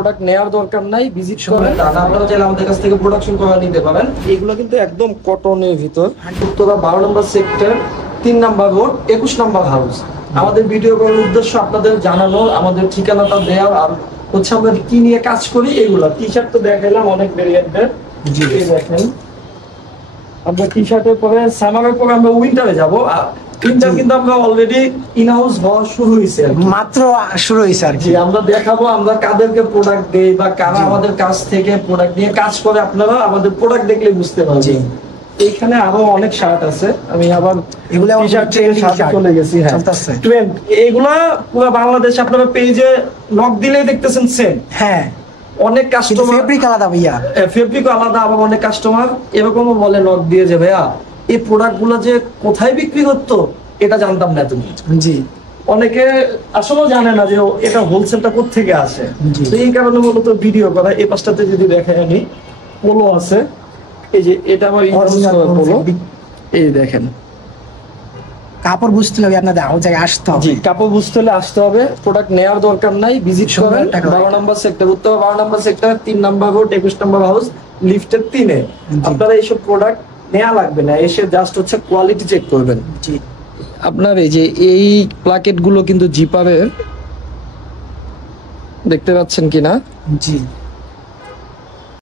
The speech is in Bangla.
প্রোডাক্ট নেওয়ার দরকার নাই, ভিজিট করেন। আপনারা চাইলে আমাদের কাছ থেকে প্রোডাকশন করে নিতে পারেন। এগুলো কিন্তু একদম কটনের ভিতর। উত্তরা 12 নম্বর sector, 3 number road, 21 number house. আমাদের ভিডিও করার উদ্দেশ্য আপনাদের জানানো, আমাদের ঠিকানাটা দেওয়া, আর হচ্ছে আমরা কি নিয়ে কাজ করি এগুলো। টি শার্ট তো দেখাইলাম অনেক ভেরিয়েন্টের। জি দেখেন, আমরা টি শার্টের পরে সামারের পরে আমরা উইন্টারে যাব। উইন্টার কিন্তু আমরা অলরেডি ইন হাউস হওয়া শুরু হয়েছে, মাত্র শুরু হয়েছে আর কি। আমরা দেখাবো আমরা কাদেরকে প্রোডাক্ট দেই বা কারা আমাদের কাছ থেকে প্রোডাক্ট নিয়ে কাজ করে। আপনারা আমাদের প্রোডাক্ট দেখলে বুঝতে পারবেন। এইখানে আরো অনেক শার্ট আছে, আমি আবার এগুলা টি-শার্ট থেকে শার্টে চলে গেছি। হ্যাঁ, চলতেছে ট্রেন্ড এগুলা পুরো বাংলাদেশ আপনারা পেজে নক দিলেই দেখতেছেন সেম। হ্যাঁ, অনেক কাস্টমার ফেব্রিক আলাদা ভাইয়া, ফেব্রিক আলাদা। আবার অনেক কাস্টমার এরকমও বলে নক দিয়ে যে ভাইয়া এই প্রোডাক্ট গুলো যে কোথায় বিক্রি করতো এটা জানতাম না তুমি। জি, অনেকে আসলে জানে না যে এটা হোলসেলটা কোত্থেকে আসে। তো এই কারণে মূলত ভিডিও করা। এই পাশটাতে যদি দেখেন আমি পোলো আছে, এই যে এটা আমার পোলো, এই দেখেন। কাপড় বুঝতে হবে আপনাদের জায়গায় আসতে হবে। জি, কাপড় বুঝতে হলে আসতে হবে। প্রোডাক্ট নেওয়ার দরকার নাই, ভিজিট করেন। 12 নম্বর সেক্টর, উত্তর 12 নম্বর sector, 3 number road, 21 number house, লিফটের 3-এ। আপনারা এইসব প্রোডাক্ট নেওয়া লাগবে না, এসে জাস্ট হচ্ছে কোয়ালিটি চেক করবেন। জি, আপনার এই যে এই প্লাকেট গুলো কিন্তু জিপারের, দেখতে পাচ্ছেন কিনা? জি,